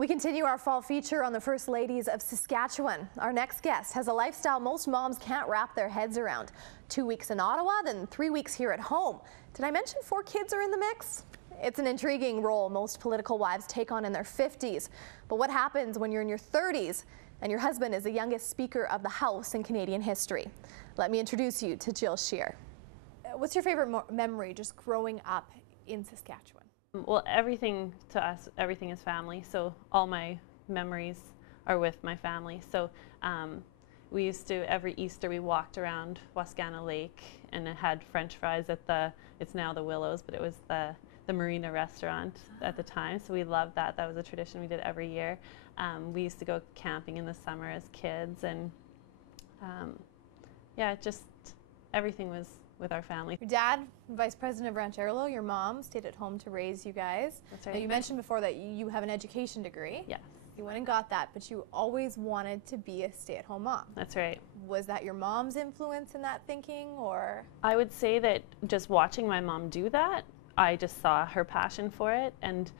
We continue our fall feature on the First Ladies of Saskatchewan. Our next guest has a lifestyle most moms can't wrap their heads around. 2 weeks in Ottawa, then 3 weeks here at home. Did I mention 4 kids are in the mix? It's an intriguing role most political wives take on in their 50s. But what happens when you're in your 30s and your husband is the youngest Speaker of the House in Canadian history? Let me introduce you to Jill Scheer. What's your favorite memory just growing up in Saskatchewan? Well, everything to us, everything is family. So all my memories are with my family. So we used to, every Easter, we walked around Wascana Lake and it had French fries at it's now the Willows, but it was the Marina restaurant at the time. So we loved that. That was a tradition we did every year. We used to go camping in the summer as kids, and yeah, just everything was with our family. Your dad, Vice President of Rancho, your mom stayed at home to raise you guys. That's right. Now, you mentioned before that you have an education degree. Yes. You went and got that, but you always wanted to be a stay-at-home mom. That's right. Was that your mom's influence in that thinking, or? I would say that just watching my mom do that, I just saw her passion for it and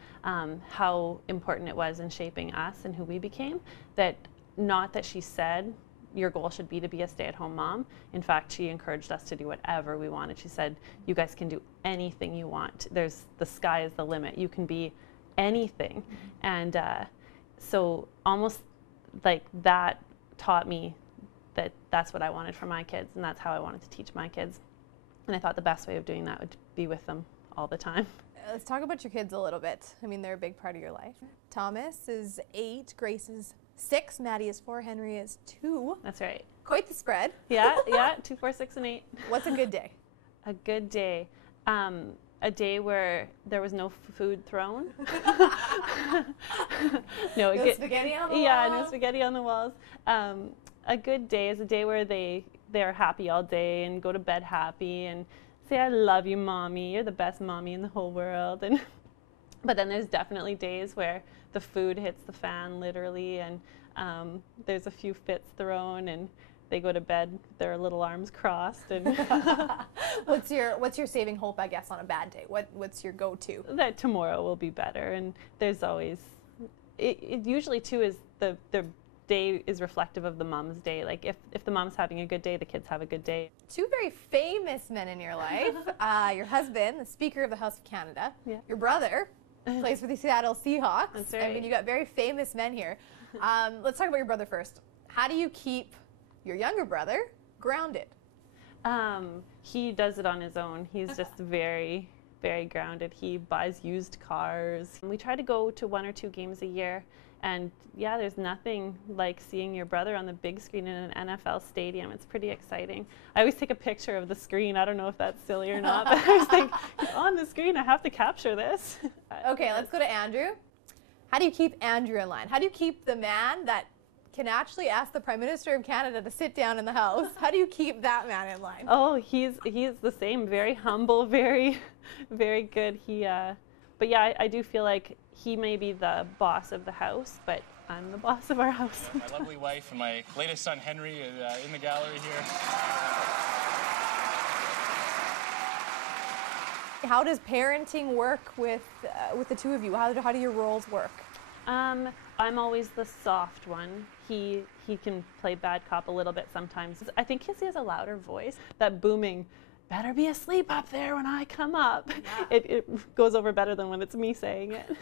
how important it was in shaping us and who we became. That not that she said, your goal should be to be a stay-at-home mom. In fact, she encouraged us to do whatever we wanted. She said, you guys can do anything you want. The sky is the limit. You can be anything. And so almost like that taught me that that's what I wanted for my kids, and that's how I wanted to teach my kids. And I thought the best way of doing that would be with them all the time. Let's talk about your kids a little bit. I mean, they're a big part of your life. Thomas is 8, Grace is 6, Maddie is 4, Henry is 2. That's right. Quite the spread. Yeah, 2, 4, 6, and 8. What's a good day? A good day. A day where there was no food thrown. No spaghetti on the walls? Yeah, no spaghetti on the walls. A good day is a day where they're happy all day and go to bed happy and say, I love you, Mommy. You're the best mommy in the whole world. But then there's definitely days where the food hits the fan, literally, and there's a few fits thrown, and they go to bed with their little arms crossed. And What's your saving hope, I guess, on a bad day? What's your go-to? That tomorrow will be better, and there's always, it usually too is the day is reflective of the mom's day. Like if the mom's having a good day, the kids have a good day. 2 very famous men in your life. Your husband, the Speaker of the House of Canada. Yeah. Your brother plays for the Seattle Seahawks. That's right. I mean, you got very famous men here. Let's talk about your brother first. How do you keep your younger brother grounded? He does it on his own. He's just very, very grounded. He buys used cars. We try to go to 1 or 2 games a year. And yeah, there's nothing like seeing your brother on the big screen in an NFL stadium. It's pretty exciting. I always take a picture of the screen. I don't know if that's silly or not, but I always think, on the screen, I have to capture this. Okay, let's go to Andrew. How do you keep Andrew in line? How do you keep the man that can actually ask the Prime Minister of Canada to sit down in the House? How do you keep that man in line? Oh, he's the same. Very humble, very, very good. But yeah, I do feel like he may be the boss of the house, but I'm the boss of our house. My lovely wife and my latest son, Henry, in the gallery here. How does parenting work with the 2 of you? How do your roles work? I'm always the soft one. He can play bad cop a little bit sometimes. I think he has a louder voice. That booming, better be asleep up there when I come up. Yeah. It goes over better than when it's me saying it.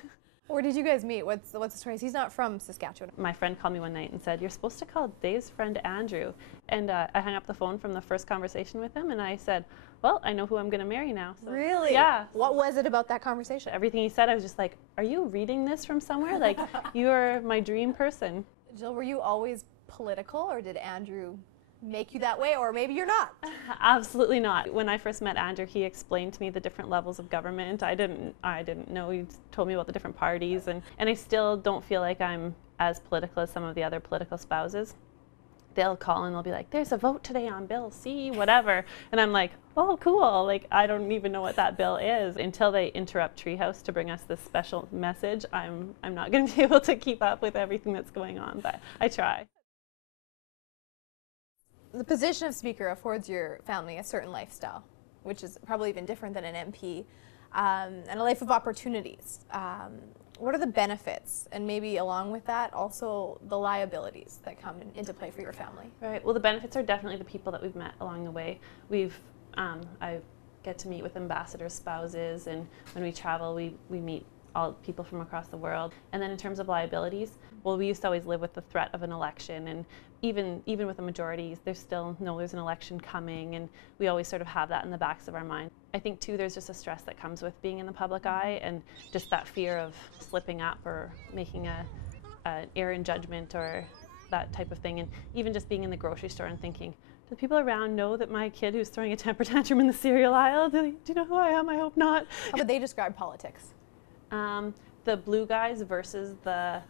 Where did you guys meet? What's the story? He's not from Saskatchewan. My friend called me one night and said, you're supposed to call Dave's friend Andrew. And I hung up the phone from the first conversation with him, and I said, well, I know who I'm going to marry now. So, really? Yeah. What was it about that conversation? Everything he said, I was just like, are you reading this from somewhere? Like, you're my dream person. Jill, were you always political, or did Andrew make you that way, or maybe you're not? Absolutely not. When I first met Andrew, he explained to me the different levels of government. I didn't know. He told me about the different parties, and I still don't feel like I'm as political as some of the other political spouses. They'll call and they'll be like, there's a vote today on Bill C, whatever. And I'm like, oh, cool. Like, I don't even know what that bill is. Until they interrupt Treehouse to bring us this special message, I'm not going to be able to keep up with everything that's going on, but I try. The position of Speaker affords your family a certain lifestyle, which is probably even different than an MP, and a life of opportunities. What are the benefits, and maybe along with that, also the liabilities that come into play for your family? Right. Well, the benefits are definitely the people that we've met along the way. I get to meet with ambassadors' spouses, and when we travel, we meet all people from across the world. And then in terms of liabilities, well, we used to always live with the threat of an election, and even with the majorities, there's an election coming, and we always sort of have that in the backs of our mind. I think too, there's just a stress that comes with being in the public eye, and just that fear of slipping up or making an error in judgment or that type of thing. And even just being in the grocery store and thinking, do the people around know that my kid who's throwing a temper tantrum in the cereal aisle, do you know who I am? I hope not. How would they describe politics? The blue guys versus the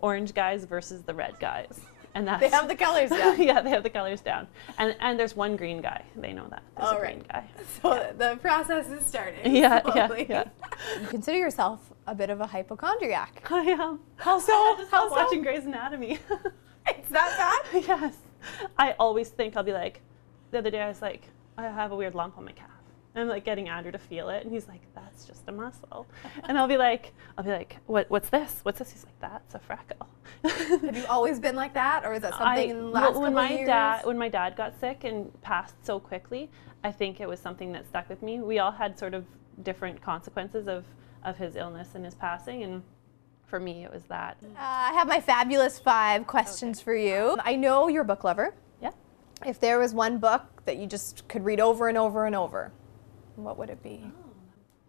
orange guys versus the red guys. And that's, they have the colors down. Yeah, they have the colors down. And there's one green guy. They know that. There's a green guy. So the process is starting. Yeah. You consider yourself a bit of a hypochondriac. I am. How so? I just stopped watching Grey's Anatomy. It's that bad? Yes. I always think, I'll be like, the other day I was like, I have a weird lump on my calf. And I'm like getting Andrew to feel it, and he's like, that's just a muscle. And I'll be like, what's this? What's this? He's like, that's a freckle. Have you always been like that, or is that something in the last couple of years? When my dad got sick and passed so quickly, I think it was something that stuck with me. We all had sort of different consequences of his illness and his passing, and for me it was that. I have my fabulous 5 questions for you. I know you're a book lover. Yeah. If there was one book that you just could read over and over and over, what would it be?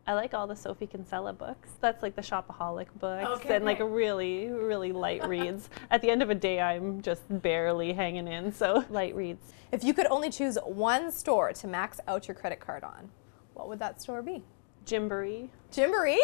I like all the Sophie Kinsella books. That's like the shopaholic books, okay, and like really, really light reads. At the end of a day, I'm just barely hanging in, so light reads. If you could only choose one store to max out your credit card on, what would that store be? Gymboree. Gymboree?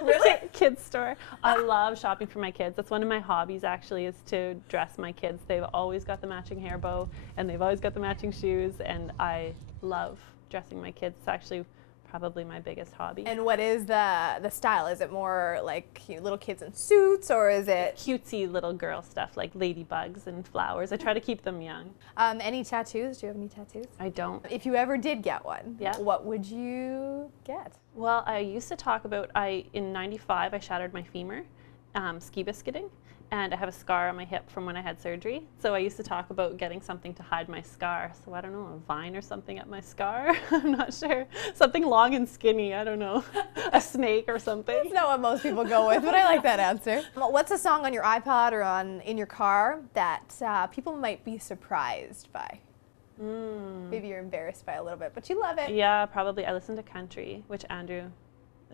Really? Kids store. I love shopping for my kids. That's one of my hobbies actually, is to dress my kids. They've always got the matching hair bow, and they've always got the matching shoes, and I love dressing my kids. It's actually probably my biggest hobby. And what is the style? Is it more like little kids in suits, or is it cutesy little girl stuff like ladybugs and flowers? I try to keep them young. Any tattoos? Do you have any tattoos? I don't. If you ever did get one, yeah, what would you get? Well, I used to talk about, in '95 I shattered my femur ski biscuiting, and I have a scar on my hip from when I had surgery. So I used to talk about getting something to hide my scar. So I don't know, a vine or something up my scar? I'm not sure. Something long and skinny, I don't know. A snake or something. That's not what most people go with, but I like that answer. What's a song on your iPod or in your car that people might be surprised by? Maybe you're embarrassed by a little bit, but you love it. Yeah, probably. I listen to country, which Andrew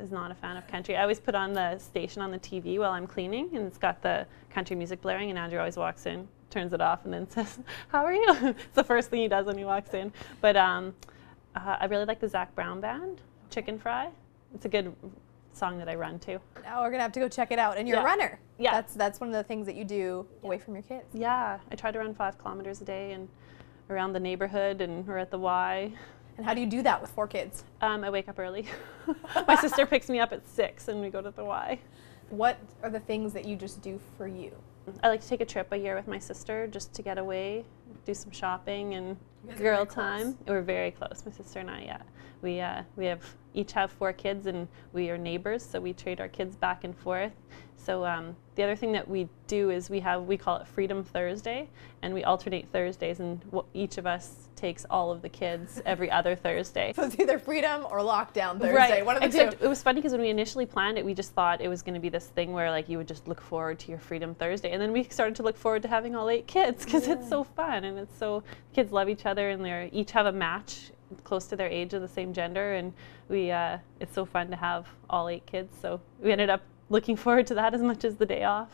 is not a fan of country. I always put on the station on the TV while I'm cleaning, and it's got the country music blaring, and Andrew always walks in, turns it off, and then says, "How are you?" It's the first thing he does when he walks in. But I really like the Zac Brown Band, Chicken Fry. It's a good song that I run to. Now we're gonna have to go check it out. And you're a runner. Yeah. That's one of the things that you do away from your kids. Yeah, I try to run 5 kilometers a day and around the neighborhood, and we're at the Y. And how do you do that with 4 kids? I wake up early. My sister picks me up at 6 and we go to the Y. What are the ththings that you just do for you? I like to take a trip a year with my sister just to get away, do some shopping and girl time. We're very close, my sister and I, yeah. We each have 4 kids, and we are neighbors, so we trade our kids back and forth. So the other thing that we do is we call it Freedom Thursday, and we alternate Thursdays, and each of us takes all of the kids every other Thursday. So it's either Freedom or Lockdown Thursday, right. One of the Except two. It was funny because when we initially planned it, we just thought it was going to be this thing where like you would just look forward to your Freedom Thursday, and then we started to look forward to having all 8 kids because it's so fun, and it's so, kids love each other, and they each have a match close to their age of the same gender, and it's so fun to have all 8 kids, so we ended up looking forward to that as much as the day off.